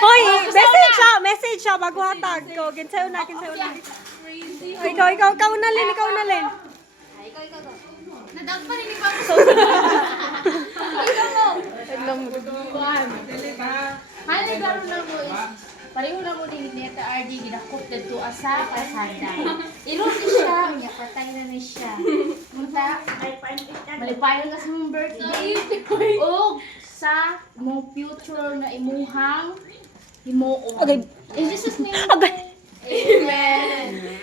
Hoy, message siya bago hatag ko. Kinsayo na. Ikaw na Lin. Ikaw. Nadag pa rin ni Papa. Ikaw mo. Hali garo na mo is pareho na mo din ni Ate RD ginakop dito asa pasada. Ilong ni siya, unya patay na ni siya. Munta malipayon nga sa mong birthday. O sa mong future na imuhang himuon. Okay. In Jesus name. Okay. Amen.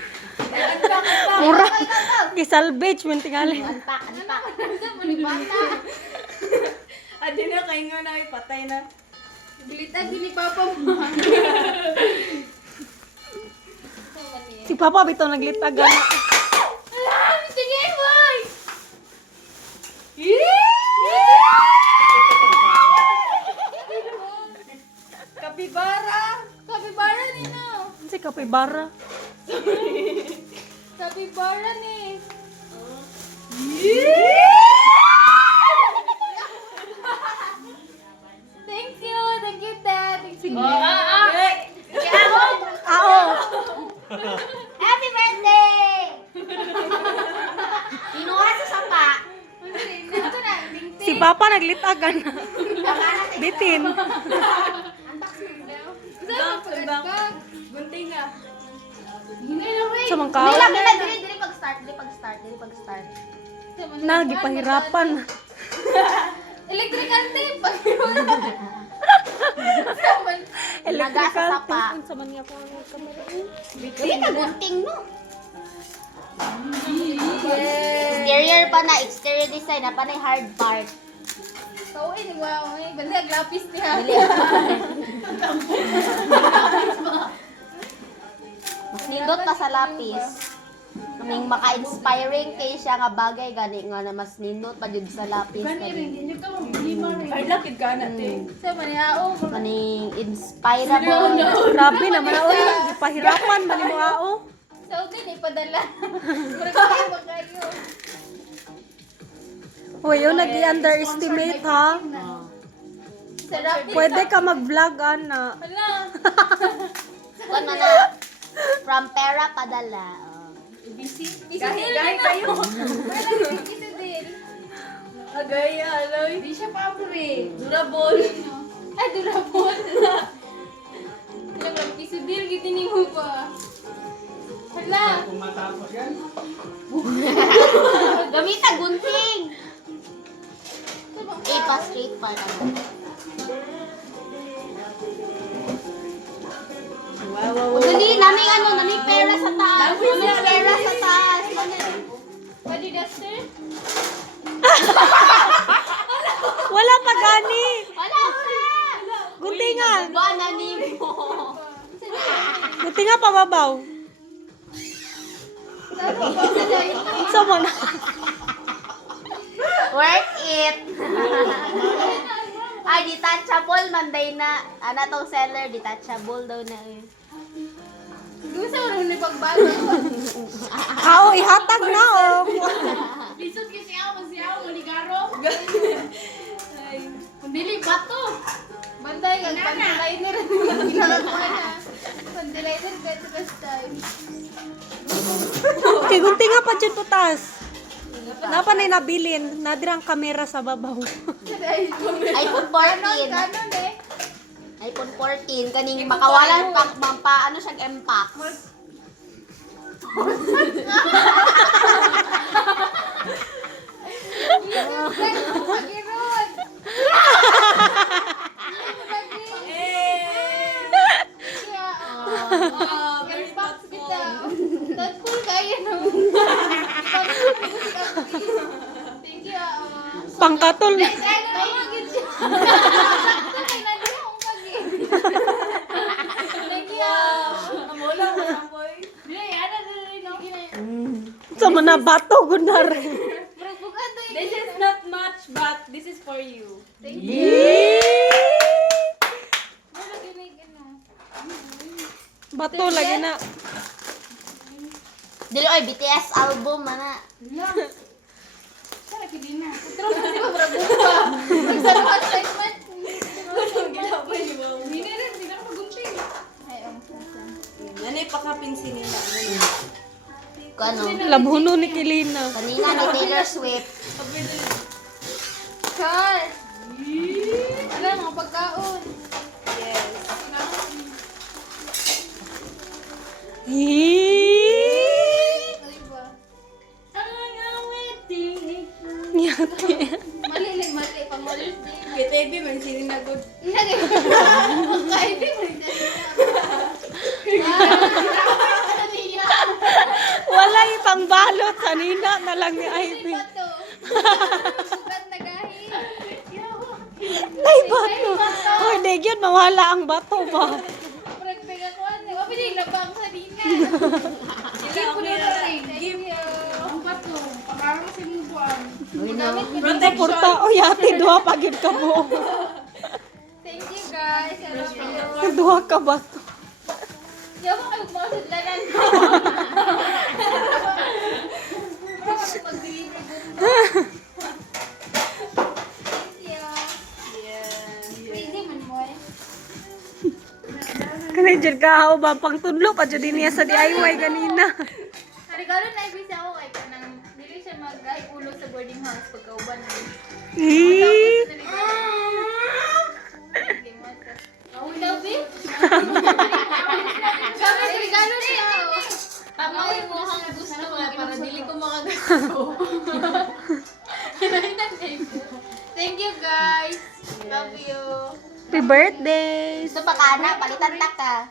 Mura. Gisalvage man tingali. Anpak. Sa mo ni bata. Adi na kayo nga na patay na. Bilitag ni Papa mo. Si Papa bitaw naglitagan. Sige, boy. Kapibara! Kapibara ni no. Si Kapibara. Kapibara ni. Thank you, Dad. Ao. Happy birthday! Inuha sa sapa. Si Papa naglitagan. Bitin. Gunting nga. Sa mangkaw. Dili pag-start. Nagipahirapan. Electrical tape. Electrical sapa. tape. Sa man niya ko ang kamera. Dili ka gunting no. Exterior pa na, exterior design na pa na hard part. So, wow, may banda lapis niya. Mas nindot pa sa lapis. Kaming maka-inspiring kay siya nga bagay gani nga na mas nindot pa jud sa lapis. Ay, lakid ka na, te. Sa maniao, kaning inspirable. Grabe naman na oy. Gipahirapan man mo ao. So, din ipadala. Murag ba kayo? Hoy, yung nag-i-underestimate ha. Sarap din. Pwede ka mag-vlog ana. Hala. Kung na, from pera padala. Gahi kayo. Ito din. Agaya, aloy. Di siya pabre. Durable. Ay, durabon. Ilang piso din, gitining mo pa. Hala. Gamita gunting. Pa straight pa na. Dali, nami pera sa taas. Nami pera sa taas. Pwede duster? Wala pa gani. Wala ka! Guntingan. Ba na ni mo? Guntingan pababaw. Sa mo na. Worth it! Ay, detachable man day na. Ano tong seller, detachable daw na eh. Gusto mo rin pagbago. Ao, ihatag na oh. Lisod kasi ako, magsiyaw, maligaro. Dili, bato. Banday, pag-liner. Pag-liner, best time. Okay, guntingan pa dyan putas. Napa na nabilin, nadirang kamera sa babaw. iPhone 14. Ganon eh. iPhone 14. Kaning makawalan pa ano siyang M-Pax. Pag-iron. Very box kita. Thankful kayo no. Thank you. Pangkatol. Tama gid siya. Thank you. Amola mo na, boy. Dili, ana dili no. Sa mga bato, gunar. This is not much, but this is for you. Thank you. Wala gini ano. Bato lagi na. Dili oy BTS album mana. Sana kidi na. Pero sa di ba brabuka. Nagsaro excitement. Anong ginapay ni Mom? Hindi rin ipakapinsin nila. Ano? Labhuno ni Kilina. Kanina ni Taylor Swift. Char! Ano, mga pagkaon. Yes. Yati. Mali, pang Mother's Day. Kay Teddy, man sininagod. Wala itang balot. Kanina na lang ni Ivy. Ay, bato. Hoy, Degyon, mawala ang bato ba? Ang bato, parang sinubuan. Porta, porta. O, yati, duha pagid ka mo. Thank you guys. I love you. Duha ka bato. Yawa kayo masadlanan ko. Parang ako mag-deliver dun ba? Thank you. Crazy man mo eh. Kanay dyan ka, ba pang tudlo pa dyan niya sa DIY kanina. Regalo na ibig ako kay kanang dili siya mag-ulo sa boarding house pagkauban na. Eh. Oh, love it. Sabi regalo niya. Pamawin mo ang gusto ko para dili ko makagasto. Thank you guys. Love you. Happy birthday! Gusto pa ka na, palitan ta ka.